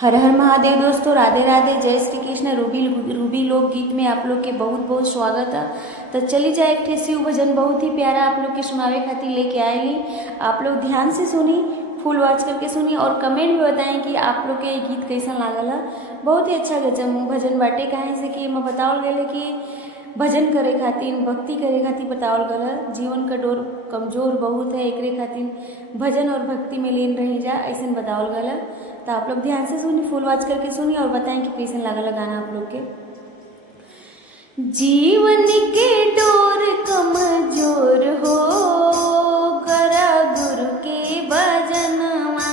हर हर महादेव दोस्तों, राधे राधे, जय श्री कृष्ण। रूबी लोकगीत में आप लोग के बहुत बहुत स्वागत है। तो चली जाए एक शिव भजन बहुत ही प्यारा आप लोग के सुनावे खातिर लेके आएगी। आप लोग ध्यान से सुनी, फुल वॉच करके सुनी और कमेंट में बताएं कि आप लोग के ये गीत कैसा लागल है। बहुत ही अच्छा गजब भजन बाटे, काहे से कि मैं बतावल गए कि भजन करे खातिर, भक्ति करे खातिर बतावल गल है। जीवन का डोर कमजोर बहुत है, एकरे खातिर भजन और भक्ति में लीन रही जा, ऐसा बतावल गल है। तो आप लोग ध्यान से सुनी, फुल वॉच करके सुनी और बताएं कि कैसे लागल गाना आप लोग के। जीवन के डोर कमजोर हो, करा गुरु के भजनवा।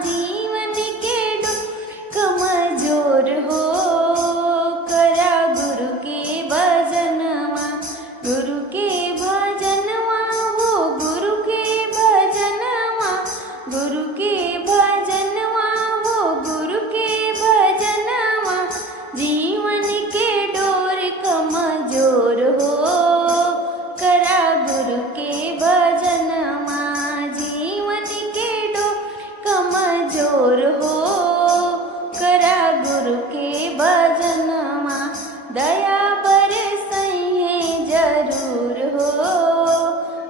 जीवन के डोर कमजोर हो, करा गुरु के भजनवा। गुरु के भजनवा हो, गुरु के भजनवा, गुरु के भजनवा हो, गुरु के भजनवा। जीवन के डोर कमजोर हो, करा गुरु के भजनवा। जीवन के डोर कमजोर हो, करा गुरु के भजनवा। दया बरसइहे जरूर हो,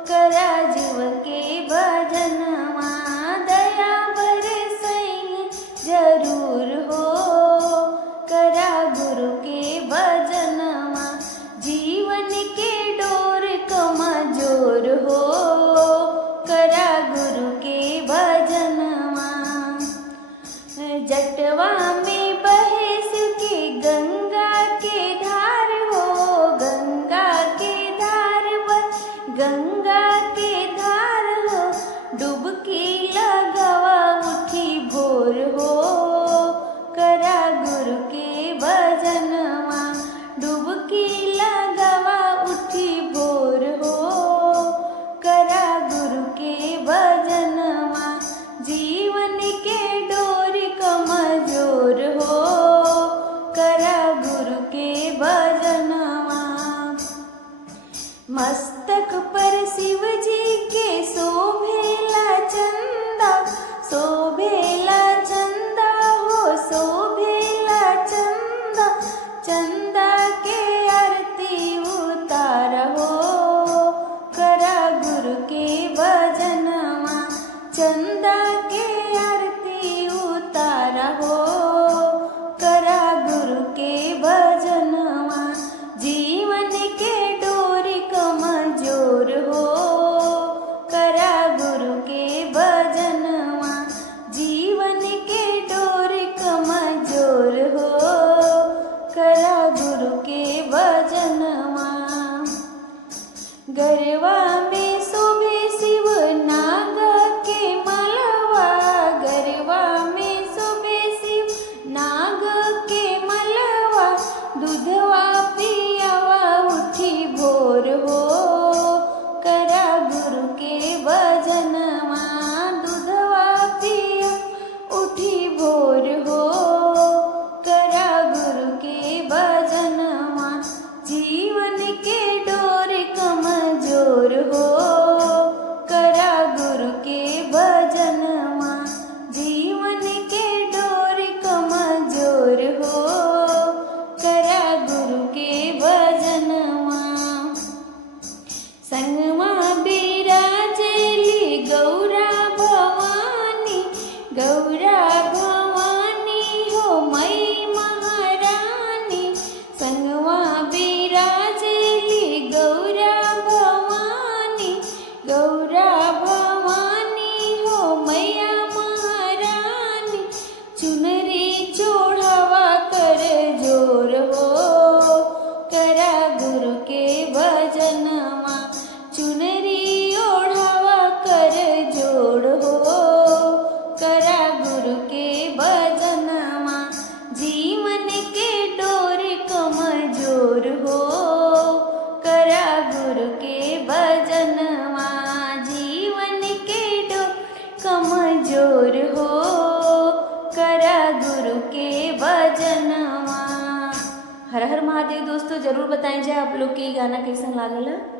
करा जीव के भजनवा। दया बरसइहे जरूर हो, करा गुरु के भजनवा। जीवन के डोर कमजोर हो, करा गुरु के भजनवा। जटवा में बहे शिव की गंगा के धार हो, गंगा के धार पर गंगा के धार हो। डुबकी लगावा उठी भोर हो, करा गुरु के भजनवा। डुबकी लगावा उठी भोर हो, करा गुरु के भजनवा। जीवन के डोर कमजोर हो, करा गुरु के भजनवा। मस्तक पर शिव जी के शोभेला चंदा, शोभेला चंदा हो, शोभेला चंदा। चंदा के आरती उतार हो, करा गुरु के भजनवा। चंदा के आरती उतार हो, करा गुरु के भजनवा। जीवन के डोर कमजोर हो, करा गुरु के भजनवा। जीवन के डोर कमजोर हो, करा गुरु के भजनवा। गरवा में शोभे शिव नाग के मलवा, गरवा में शोभे शिव नाग के मलवा। दूधवा पियावा उठी भोर हो, करा गुरु के भजनवा। दूधवा पिया उठी भोर हो, करा गुरु के भजनवा। जीवन के डोर कमजोर हो, करा गुरु के भजनवा। जीवन के डोर कमजोर हो, करा गुरु के भजनवा। संगवा बिराजेली गौरा भवानी, गौरा भवानी हो मई महारानी। संगवा बिराजेली गौरा भवानी, गौरा भवानी हो मैया महारानी। चुनरी चोढ़ावा कर जोर हो, करा गुरु के भजनवा। चुनरी ओढ़ावा कर जोड़ हो, करा गुरु के भजनवा। जीवन के डोर कमजोर हो, करा गुरु के भजनवा। जीवन के डोर कमजोर हो, करा गुरु के भजनवा। हर हर महादेव दोस्तों, जरूर बताएं जाए आप लोग के गाना कैसा लागल है।